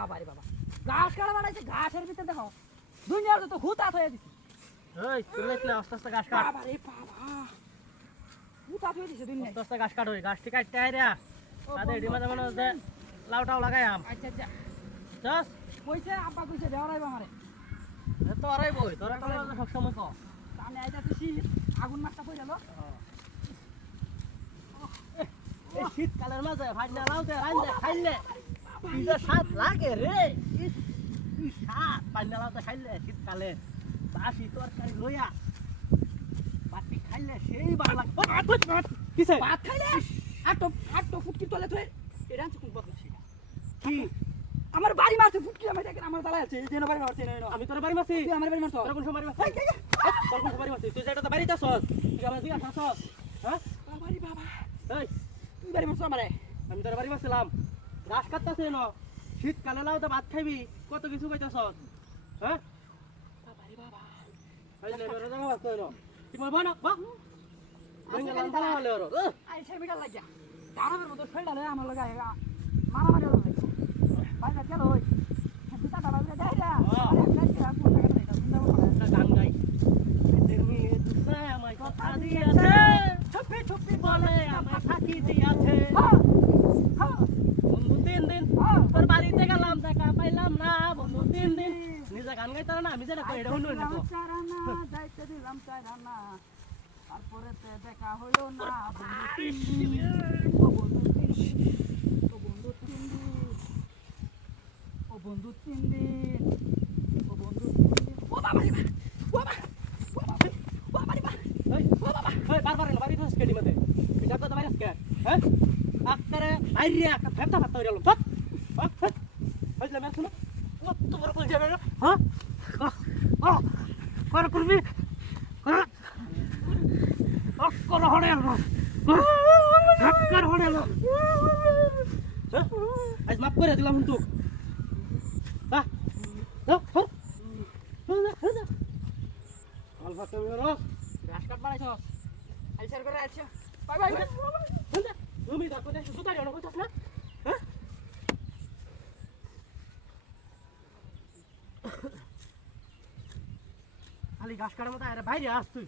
বাবা রে বাবা ঘাস কাটা বানাইছে ঘাসের ভিতরে দেখো দুনিয়ার তো হুতাত হয়ে দিছে এই তুই না আস্তে আস্তে ঘাস কাট বাবা রে বাবা হুতাত হয়ে দিছে দুনিয়া আস্তে আস্তে ঘাস কাট ওই ঘাসটি কাটতে আইরা আদে এডি মাঝে মনে হচ্ছে লাউটাও লাগাই আম আচ্ছা আচ্ছা জাস কইছে আব্বা কইছে দেওয়ারাইবা আমারে তো আরাই বই তোরা তো সব সময় কও সামনে আইতাছে শীত আগুন মাছটা পড়ে গেল এই শীতকালের মাঝে ভাজনা লাউতে রাইন্দে খাইলে কি যে স্বাদ লাগে রে কি স্বাদ ভাজনা লাউতে খাইলে শীতকালে বাসি তরকারি লইয়া বাটি খাইলে সেই ভালো লাগে কিসে ভাত খাইলে আটো ফুটকি তলে তুই এটা আনছে কোন বদল সেটা কি আমার বাড়ি মারছে ফুটকি আমি দেখেন আমার দাঁড়ায় আছে এই যে বাড়ি মারছে না আমি তোর বাড়ি মারছি তুই আমার বাড়ি মারছ তোর কোন সময় বাড়ি মারছি তোর কোন সময় বাড়ি মারছি তুই যেটা তো বাড়িতে আসছ তুই আমার দিকে আসছ হ্যাঁ বাবারি বাবা এই তুই বাড়ি মারছ আমারে আমি তোর বাড়ি মারছিলাম ঘাস কাটতেছে না শীতকালে লাউতে ভাত খাইবি কত কিছু পাইতেছ হ্যাঁ বাবারি বাবা এই লে বেরো জায়গা বাস কইলো কি মরবা না বা বেঙ্গল লাল হলে ওর আই সেমিটার লাগিয়া দাঁড়ানোর মতো ফেলটা রে আমার লাগা মারামারি হলো লাগে বাইরে চলো ওই দুটা দাঁড়া করে যাই রা কোন জায়গা থেকে একটা গান গাই এদের মেয়ে দুসরা আমায় কথা দিয়েছে চুপি চুপি বলে আমায় ফাঁকি দিয়েছে বন্ধু 3 দিন তোর বাড়িতে গেলাম দেখা পাইলাম না বন্ধু 3 দিন নিজে গান গাইতে না আমি যেটা কই এটা হইলো না যাইতে দিলাম চাইরানা তারপরে দেখা হলো না বন্ধু 3 দিন ও বাবা রে বাবা ও বাবা রে বাবা এই বারবার এলো বাড়ি ধস কেডি মতে এটা তো ভাইরাস কে হ্যাঁ আক্তারে আইরিয়া ফেপটা ফাটা হইলো সব বুঝলে আমি শুনো কত বড় কল যাবে হ্যাঁ কর করবি কর হড়ে এলো ধাক্কার হড়ে এলো আজ মাফ করে দিলাম কিন্তু বাহ আলফা তুমি রস ঘাস কাট বানাইছস আইসার করে আচ্ছা বাই বাই তুমি দেখো দেখো সুতারি অনেক করছিস না হ্যাঁ খালি ঘাস কাটার মতো আরে বাইরে আস তুই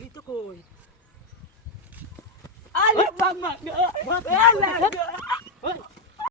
Lito ko. Ay, mama.